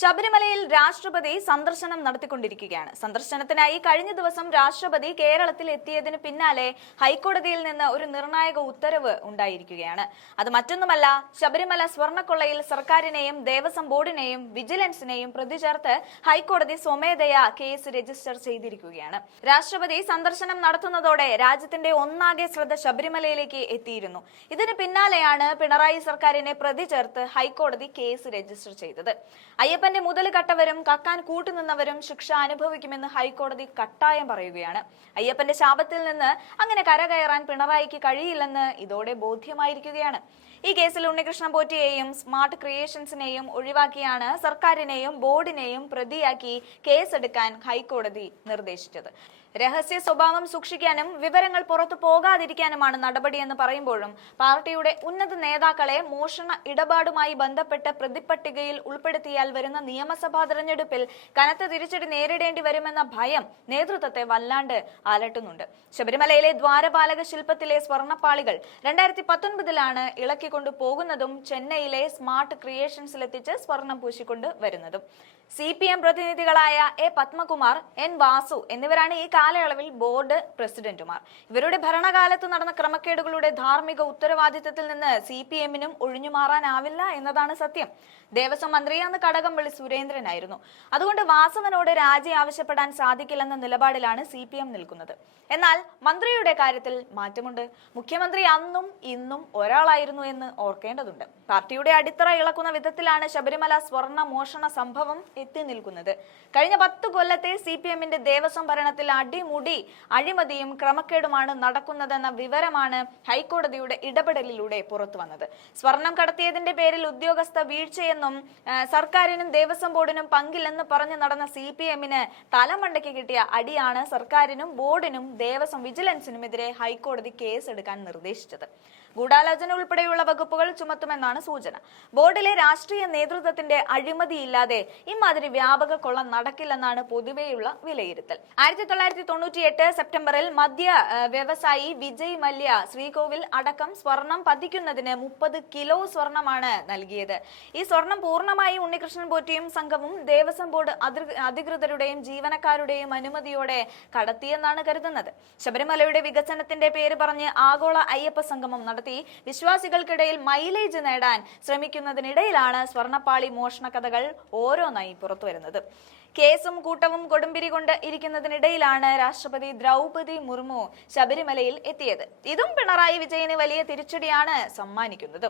ശബരിമലയിൽ രാഷ്ട്രപതി സന്ദർശനം നടത്തിക്കൊണ്ടിരിക്കുകയാണ്. സന്ദർശനത്തിനായി കഴിഞ്ഞ ദിവസം രാഷ്ട്രപതി കേരളത്തിൽ എത്തിയതിന് പിന്നാലെ ഹൈക്കോടതിയിൽ നിന്ന് ഒരു നിർണായക ഉത്തരവ് ഉണ്ടായിരിക്കുകയാണ്. അത് മറ്റൊന്നുമല്ല, ശബരിമല സ്വർണ്ണക്കൊള്ളയിൽ സർക്കാരിനെയും ദേവസ്വം ബോർഡിനെയും വിജിലൻസിനെയും പ്രതി ചേർത്ത് ഹൈക്കോടതി സ്വമേധയാ കേസ് രജിസ്റ്റർ ചെയ്തിരിക്കുകയാണ്. രാഷ്ട്രപതി സന്ദർശനം നടത്തുന്നതോടെ രാജ്യത്തിന്റെ ഒന്നാകെ ശ്രദ്ധ ശബരിമലയിലേക്ക് എത്തിയിരുന്നു. ഇതിന് പിന്നാലെയാണ് പിണറായി സർക്കാരിനെ പ്രതി ചേർത്ത് ഹൈക്കോടതി കേസ് രജിസ്റ്റർ ചെയ്തത്. അയ്യപ്പന്റെ മുതൽ കട്ടവരും കക്കാൻ കൂട്ടുനിന്നവരും ശിക്ഷ അനുഭവിക്കുമെന്ന് ഹൈക്കോടതി കട്ടായം പറയുകയാണ്. അയ്യപ്പന്റെ ശാപത്തിൽ നിന്ന് അങ്ങനെ കരകയറാൻ പിണറായിക്ക് കഴിയില്ലെന്ന് ഇതോടെ ബോധ്യമായിരിക്കുകയാണ്. ഈ കേസിൽ ഉണ്ണികൃഷ്ണൻ പോറ്റിയെയും സ്മാർട്ട് ക്രിയേഷൻസിനെയും ഒഴിവാക്കിയാണ് സർക്കാരിനെയും ബോർഡിനെയും പ്രതിയാക്കി കേസെടുക്കാൻ ഹൈക്കോടതി നിർദ്ദേശിച്ചത്. രഹസ്യ സ്വഭാവം സൂക്ഷിക്കാനും വിവരങ്ങൾ പുറത്തു പോകാതിരിക്കാനുമാണ് നടപടിയെന്ന് പറയുമ്പോഴും പാർട്ടിയുടെ ഉന്നത നേതാക്കളെ മോഷണ ഇടപാടുമായി ബന്ധപ്പെട്ട് പ്രതിപ്പട്ടികയിൽ ഉൾപ്പെടുത്തിയാൽ വരുന്ന നിയമസഭാ തെരഞ്ഞെടുപ്പിൽ കനത്ത തിരിച്ചടി നേരിടേണ്ടി വരുമെന്ന ഭയം നേതൃത്വത്തെ വല്ലാണ്ട് അലട്ടുന്നുണ്ട്. ശബരിമലയിലെ ദ്വാരപാലക ശില്പത്തിലെ സ്വർണ്ണപ്പാളികൾ 2019 ഇളക്കിക്കൊണ്ടു പോകുന്നതും ചെന്നൈയിലെ സ്മാർട്ട് ക്രിയേഷൻസിലെത്തിച്ച് സ്വർണം പൂശിക്കൊണ്ട് വരുന്നതും. CPM പ്രതിനിധികളായ A. Padmakumar, N. Vasu എന്നിവരാണ് ഈ കാലയളവിൽ ബോർഡ് പ്രസിഡന്റുമാർ. ഇവരുടെ ഭരണകാലത്ത് നടന്ന ക്രമക്കേടുകളുടെ ധാർമ്മിക ഉത്തരവാദിത്തത്തിൽ നിന്ന് CPM-നും ഒഴിഞ്ഞുമാറാനാവില്ല എന്നതാണ് സത്യം. ദേവസ്വം മന്ത്രി അന്ന് കടകംപള്ളി സുരേന്ദ്രനായിരുന്നു. അതുകൊണ്ട് വാസവനോട് രാജി ആവശ്യപ്പെടാൻ സാധിക്കില്ലെന്ന നിലപാടിലാണ് CPM നിൽക്കുന്നത്. എന്നാൽ മന്ത്രിയുടെ കാര്യത്തിൽ മാറ്റമുണ്ട്. മുഖ്യമന്ത്രി അന്നും ഇന്നും ഒരാളായിരുന്നു എന്ന് ഓർക്കേണ്ടതുണ്ട്. പാർട്ടിയുടെ അടിത്തറ ഇളക്കുന്ന വിധത്തിലാണ് ശബരിമല സ്വർണ്ണ മോഷണ സംഭവം എത്തി നിൽക്കുന്നത്. കഴിഞ്ഞ 10 കൊല്ലത്തെ CPM-ന്റെ ദേവസ്വം ഭരണത്തിൽ അടിമുടി അഴിമതിയും ക്രമക്കേടുമാണ് നടക്കുന്നതെന്ന വിവരമാണ് ഹൈക്കോടതിയുടെ ഇടപെടലിലൂടെ പുറത്തു വന്നത്. സ്വർണം കടത്തിയതിന്റെ പേരിൽ ഉദ്യോഗസ്ഥ വീഴ്ചയെന്നും സർക്കാരിനും ദേവസ്വം ബോർഡിനും പങ്കില്ലെന്ന് പറഞ്ഞു നടന്ന CPM-ന് തലമണ്ടയ്ക്ക് കിട്ടിയ അടിയാണ് സർക്കാരിനും ബോർഡിനും ദേവസ്വം വിജിലൻസിനുമെതിരെ ഹൈക്കോടതി കേസെടുക്കാൻ നിർദ്ദേശിച്ചത്. ഗൂഢാലോചന ഉൾപ്പെടെയുള്ള വകുപ്പുകൾ ചുമത്തുമെന്നാണ് സൂചന. ബോർഡിലെ രാഷ്ട്രീയ നേതൃത്വത്തിന്റെ അഴിമതിയില്ലാതെ ഇമാതിരി വ്യാപക കൊള്ള നടക്കില്ലെന്നാണ് പൊതുവെയുള്ള വിലയിരുത്തൽ. 1998 സെപ്റ്റംബറിൽ മദ്യ വ്യവസായി വിജയ് മല്യ ശ്രീകോവിൽ അടക്കം സ്വർണം പതിക്കുന്നതിന് 30 കിലോ സ്വർണമാണ് നൽകിയത്. ഈ സ്വർണം പൂർണ്ണമായി ഉണ്ണികൃഷ്ണൻ പോറ്റിയും സംഘവും ദേവസ്വം ബോർഡ് അധികൃതരുടെയും ജീവനക്കാരുടെയും അനുമതിയോടെ കടത്തിയെന്നാണ് കരുതുന്നത്. ശബരിമലയുടെ വികസനത്തിന്റെ പേര് പറഞ്ഞ് ആഗോള അയ്യപ്പ സംഗമം നടത്തി വിശ്വാസികൾക്കിടയിൽ മൈലേജ് നേടാൻ ശ്രമിക്കുന്നതിനിടയിലാണ് സ്വർണ്ണപ്പാളി മോഷണ കഥകൾ ഓരോന്നായി പുറത്തുവരുന്നത്. കേസും കൂട്ടവും കൊടുമ്പിരി കൊണ്ട് ഇരിക്കുന്നതിനിടയിലാണ് രാഷ്ട്രപതി ദ്രൗപദി മുർമു ശബരിമലയിൽ എത്തിയത്. ഇതും പിണറായി വിജയന് വലിയ തിരിച്ചടിയാണ് സമ്മാനിക്കുന്നത്.